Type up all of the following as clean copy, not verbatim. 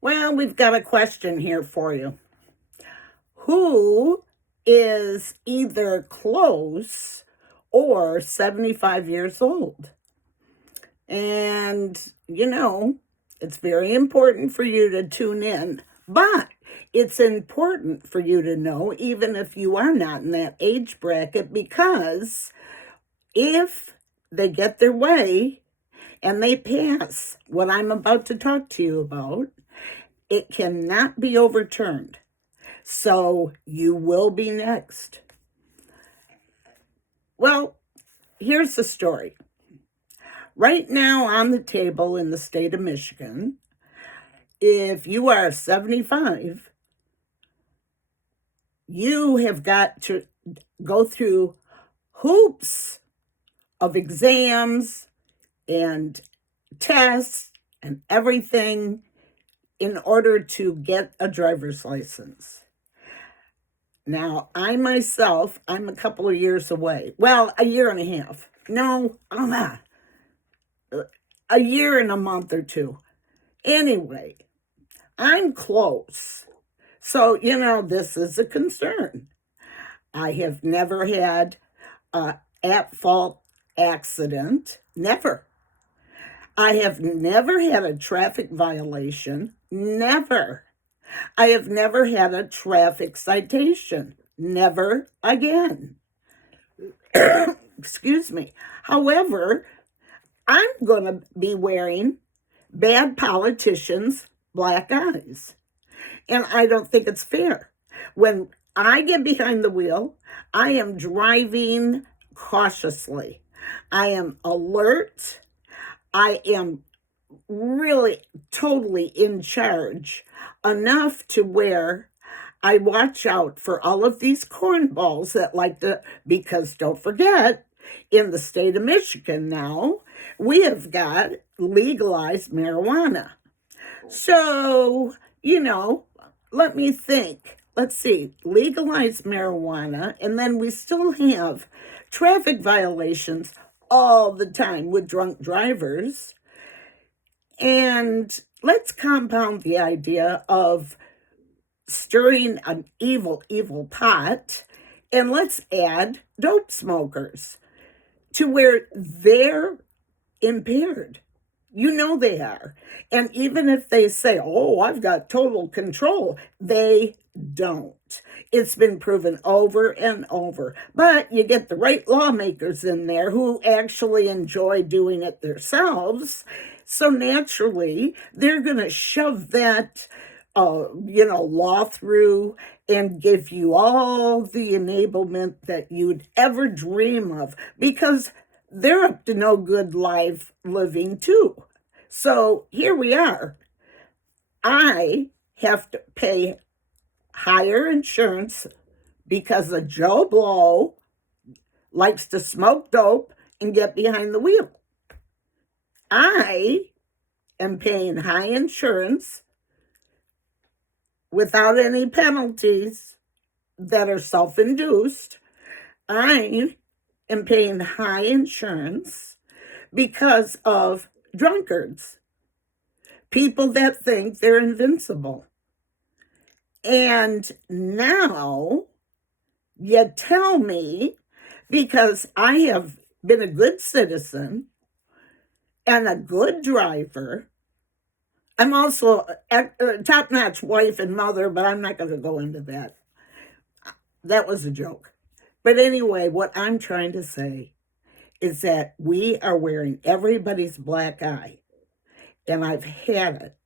Well, we've got a question here for you. Who is either close or 75 years old? And, it's very important for you to tune in, but it's important for you to know, even if you are not in that age bracket, because if they get their way and they pass what I'm about to talk to you about, it cannot be overturned. So you will be next. Well, here's the story. Right now on the table in the state of Michigan, if you are 75, you have got to go through hoops of exams and tests and everything in order to get a driver's license. Now, I myself, I'm a couple of years away. Well, a year and a half. No, a year and a month or two. Anyway, I'm close. So, this is a concern. I have never had a at-fault accident. Never. I have never had a traffic violation. Never. I have never had a traffic citation. Never again. Excuse me. However, I'm going to be wearing bad politicians' black eyes. And I don't think it's fair. When I get behind the wheel, I am driving cautiously. I am alert. I am really totally in charge enough to where I watch out for all of these cornballs that like to, because don't forget, in the state of Michigan now, we have got legalized marijuana. So, let me think. Let's see, legalized marijuana, and then we still have traffic violations all the time with drunk drivers. And let's compound the idea of stirring an evil, evil pot, and let's add dope smokers to where they're impaired. You know they are. And even if they say, oh, I've got total control, they don't. It's been proven over and over. But you get the right lawmakers in there who actually enjoy doing it themselves. So naturally, they're going to shove that, law through and give you all the enablement that you'd ever dream of because they're up to no good live living too. So here we are. I have to pay higher insurance because a Joe Blow likes to smoke dope and get behind the wheel. I am paying high insurance without any penalties that are self-induced. I am paying high insurance because of drunkards, people that think they're invincible. And now you tell me, because I have been a good citizen and a good driver, I'm also a top-notch wife and mother, but I'm not going to go into that. That was a joke. But anyway, what I'm trying to say is that we are wearing everybody's black eye, and I've had it.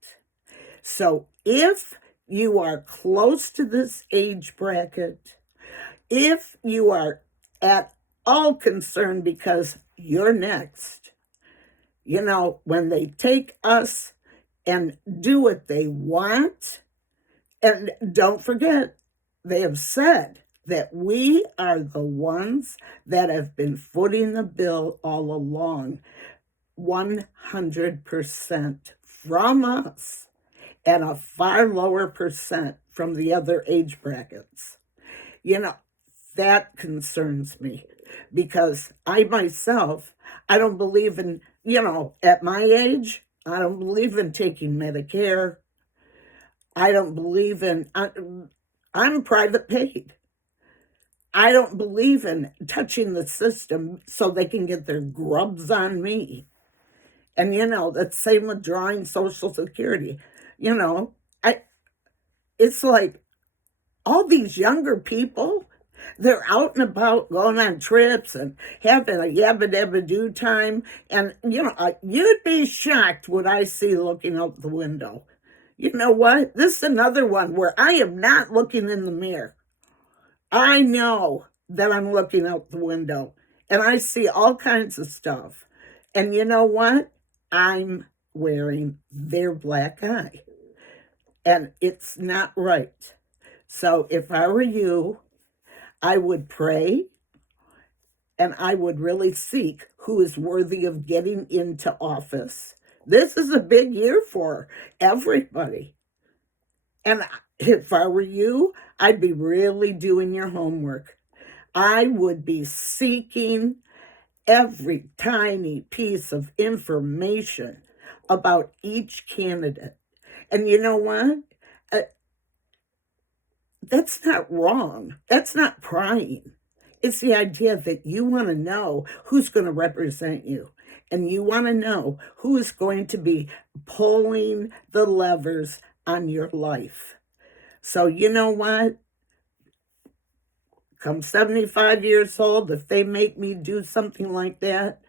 So if you are close to this age bracket, if you are at all concerned because you're next, when they take us and do what they want, and don't forget, they have said that we are the ones that have been footing the bill all along, 100% from us, and a far lower percent from the other age brackets. That concerns me because I myself, I don't believe in, at my age, I don't believe in taking Medicare. I don't believe in, I'm private paid. I don't believe in touching the system so they can get their grubs on me. And the same with drawing Social Security. You know, I it's like all these younger people, they're out and about going on trips and having a yabba dabba do time. And, you'd be shocked what I see looking out the window. You know what? This is another one where I am not looking in the mirror. I know that I'm looking out the window and I see all kinds of stuff. And you know what? I'm wearing their black eye. And it's not right. So if I were you, I would pray and I would really seek who is worthy of getting into office. This is a big year for everybody. And if I were you, I'd be really doing your homework. I would be seeking every tiny piece of information about each candidate. And you know what? Uh, that's not wrong. That's not prying. It's the idea that you want to know who's going to represent you. And you want to know who is going to be pulling the levers on your life. So you know what? Come 75 years old, if they make me do something like that,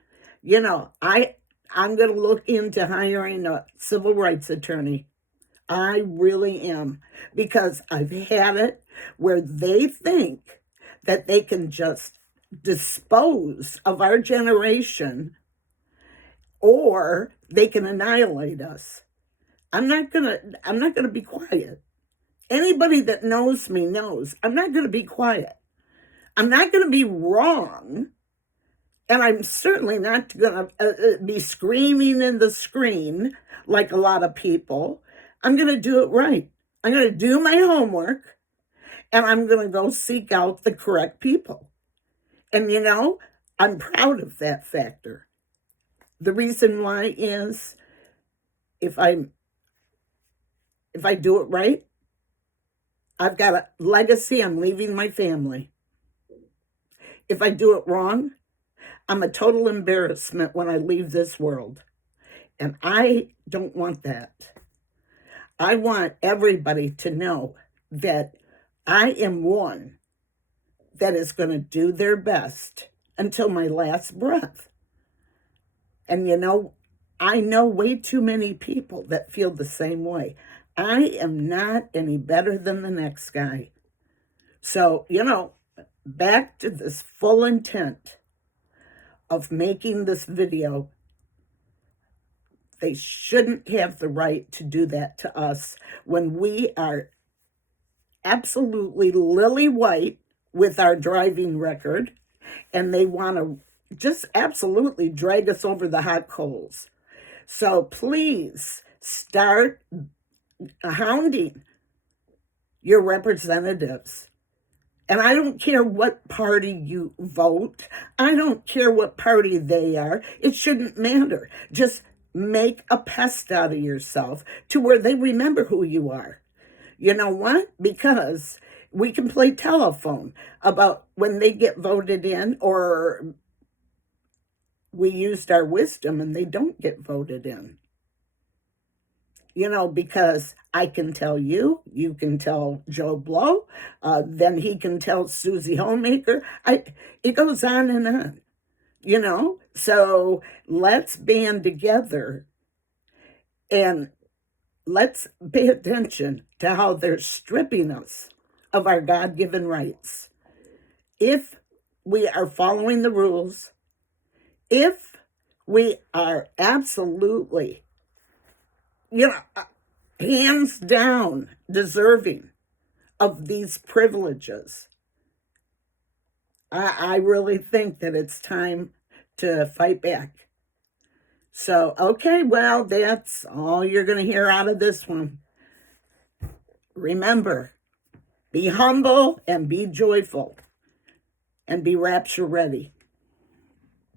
I'm going to look into hiring a civil rights attorney. I really am, because I've had it where they think that they can just dispose of our generation or they can annihilate us. I'm not going to be quiet. Anybody that knows me knows I'm not going to be quiet. I'm not going to be wrong. And I'm certainly not going to be screaming in the screen like a lot of people. I'm going to do it right. I'm going to do my homework and I'm going to go seek out the correct people. And I'm proud of that factor. The reason why is if I do it right, I've got a legacy I'm leaving my family. If I do it wrong, I'm a total embarrassment when I leave this world. And I don't want that. I want everybody to know that I am one that is going to do their best until my last breath. And I know way too many people that feel the same way. I am not any better than the next guy. So, back to this full intent of making this video. They shouldn't have the right to do that to us when we are absolutely lily white with our driving record, and they want to just absolutely drag us over the hot coals. So please start hounding your representatives. And I don't care what party you vote. I don't care what party they are. It shouldn't matter. Just make a pest out of yourself to where they remember who you are. You know what? Because we can play telephone about when they get voted in, or we used our wisdom and they don't get voted in. Because I can tell you, you can tell Joe Blow, then he can tell Susie Homemaker. It goes on and on, So let's band together and let's pay attention to how they're stripping us of our God-given rights. If we are following the rules, if we are absolutely hands down deserving of these privileges, I really think that it's time to fight back. So, okay, well, that's all you're going to hear out of this one. Remember, be humble and be joyful and be rapture ready.